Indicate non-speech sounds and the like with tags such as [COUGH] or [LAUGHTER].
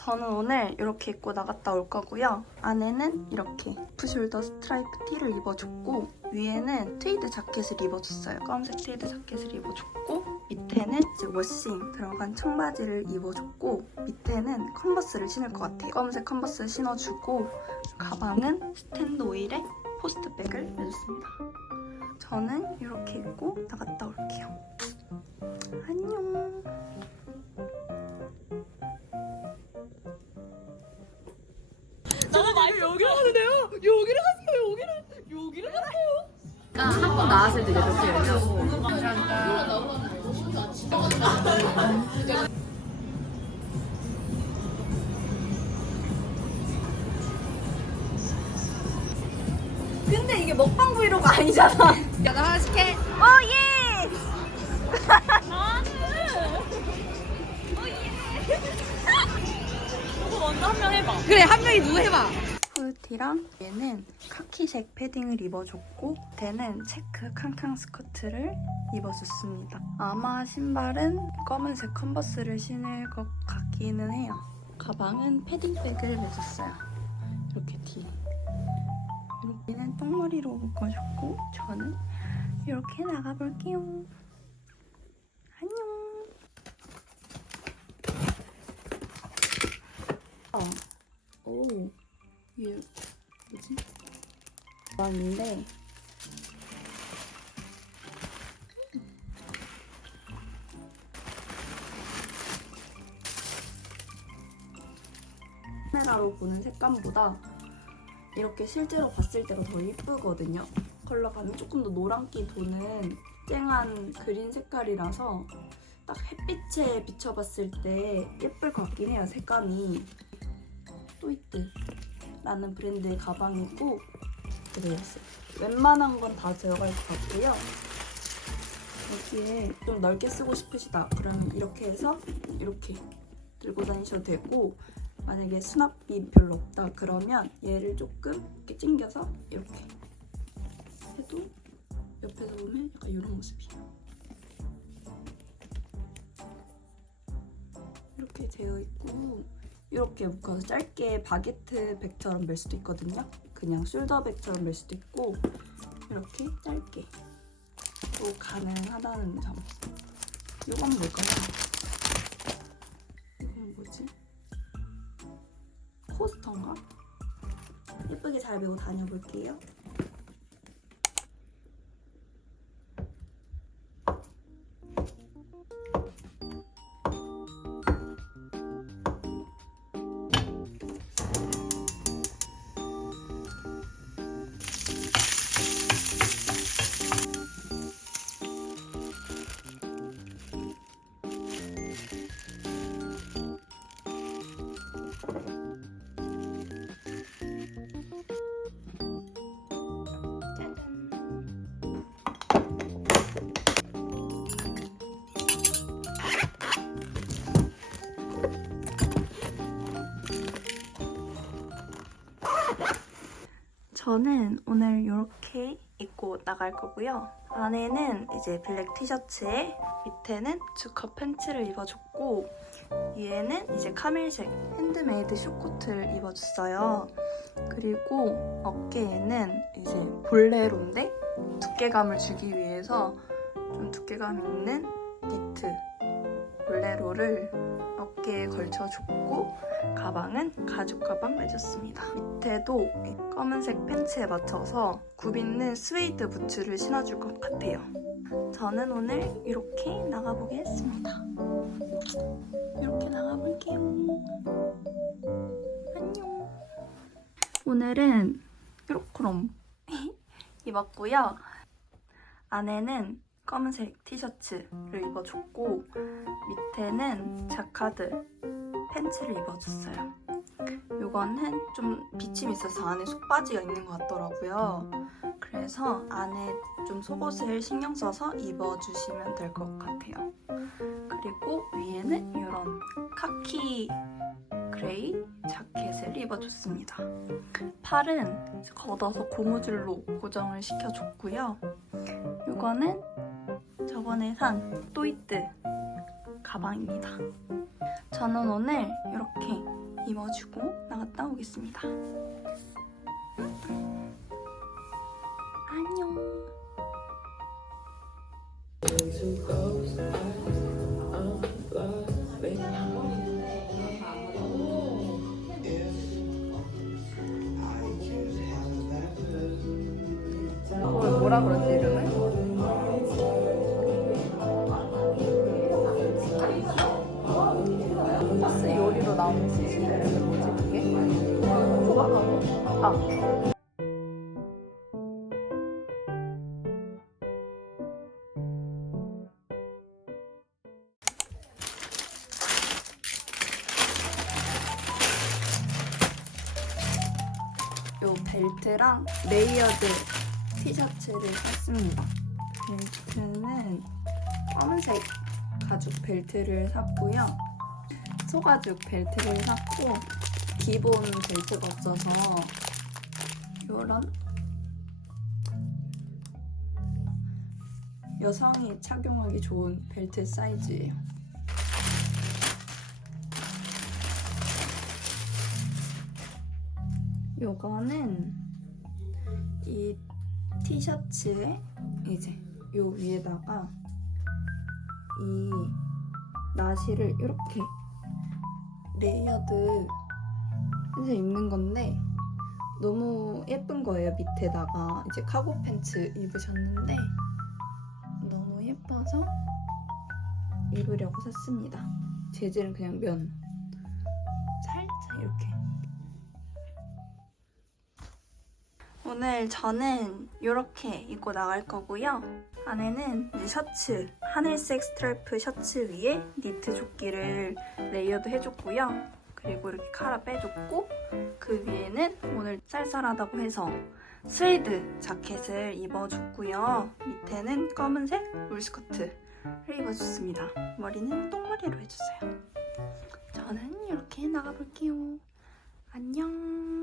저는 오늘 이렇게 입고 나갔다 올 거고요. 안에는 이렇게 오프숄더 스트라이프 티를 입어줬고 위에는 트위드 자켓을 입어줬어요. 검은색 트위드 자켓을 입어줬고 밑에는 이제 워싱 들어간 청바지를 입어줬고 밑에는 컨버스를 신을 것 같아요. 검은색 컨버스 신어주고 가방은 스탠드 오일에 포스트백을 매줬습니다. 저는 이렇게 입고 나갔다 올게요. 안녕. 그러니까 한번 나왔을 때 이제 그렇게 열냐고. 근데 이게 먹방 브이로그 아니잖아. 야, 나 하나 시켜. 어 예. 그래, 한 명이 누구 해봐. 후드티랑 얘는 카키색 패딩을 입어줬고 걔는 체크 캉캉 스커트를 입어줬습니다. 아마 신발은 검은색 컨버스를 신을 것 같기는 해요. 가방은 패딩백을 매줬어요. 이렇게 뒤에. 여기는 똥머리로 묶어줬고 저는 이렇게 나가볼게요. 가방인데 카메라로 보는 색감보다 이렇게 실제로 봤을 때가 더 예쁘거든요. 컬러가 조금 더 노란기 도는 쨍한 그린 색깔이라서 딱 햇빛에 비춰봤을 때 예쁠 것 같긴 해요. 색감이 또이트 라는 브랜드의 가방이고 들어있어요. 웬만한 건 다 들어갈 것 같고요. 여기에 좀 넓게 쓰고 싶으시다 그러면 이렇게 해서 이렇게 들고 다니셔도 되고 만약에 수납이 별로 없다 그러면 얘를 조금 이렇게 당겨서 이렇게 해도 옆에서 보면 약간 이런 모습이에요. 이렇게 되어 있고 이렇게 묶어서 짧게 바게트 백처럼 멜 수도 있거든요. 그냥 숄더 백처럼 멜 수도 있고 이렇게 짧게 또 가능하다는 점. 이건 뭘까요? 이건 뭐지? 코스터인가? 예쁘게 잘 메고 다녀볼게요. 저는 오늘 이렇게 입고 나갈 거고요. 안에는 이제 블랙 티셔츠에 밑에는 주커 팬츠를 입어줬고 위에는 이제 카멜색 핸드메이드 숏코트를 입어줬어요. 그리고 어깨에는 이제 볼레로인데 두께감을 주기 위해서 좀 두께감 있는 니트 볼레로를 어깨에 걸쳐줬고 가방은 가죽 가방 매줬습니다. 밑에도 검은색 팬츠에 맞춰서 굽 있는 스웨이드 부츠를 신어줄 것 같아요. 저는 오늘 이렇게 나가보겠습니다. 이렇게 나가볼게요. 안녕. 오늘은 이렇게럼 입었고요. [LAUGHS] 안에는 검은색 티셔츠를 입어줬고 밑에는 자카드 팬츠를 입어줬어요. 이거는 좀 비침이 있어서 안에 속바지가 있는 것 같더라고요. 그래서 안에 좀 속옷을 신경 써서 입어주시면 될 것 같아요. 그리고 위에는 이런 카키 그레이 자켓을 입어줬습니다. 팔은 걷어서 고무줄로 고정을 시켜줬고요. 이거는 저번에 산 또이트 가방입니다. 저는 오늘 이렇게 입어주고 나갔다 오겠습니다. 안녕. 그걸 뭐라 그러지 이름을? 아요 벨트랑 레이어드 티셔츠를 샀습니다. 벨트는 검은색 가죽 벨트를 샀고요. 소가죽 벨트를 샀고 기본 벨트가 없어서 요런 여성이 착용하기 좋은 벨트 사이즈예요. 요거는 이 티셔츠에 이제 요 위에다가 이 나시를 이렇게 레이어드 해서 입는 건데 너무 예쁜 거예요 밑에다가 이제 카고 팬츠 입으셨는데 너무 예뻐서 입으려고 샀습니다 재질은 그냥 면 살짝 이렇게 오늘 저는 이렇게 입고 나갈 거고요. 안에는 이 셔츠, 하늘색 스트라이프 셔츠 위에 니트 조끼를 레이어드 해줬고요. 그리고 이렇게 카라 빼줬고 그 위에는 오늘 쌀쌀하다고 해서 스웨이드 자켓을 입어줬고요. 밑에는 검은색 울스커트를 입어줬습니다. 머리는 똥머리로 해줬어요. 저는 이렇게 나가볼게요. 안녕.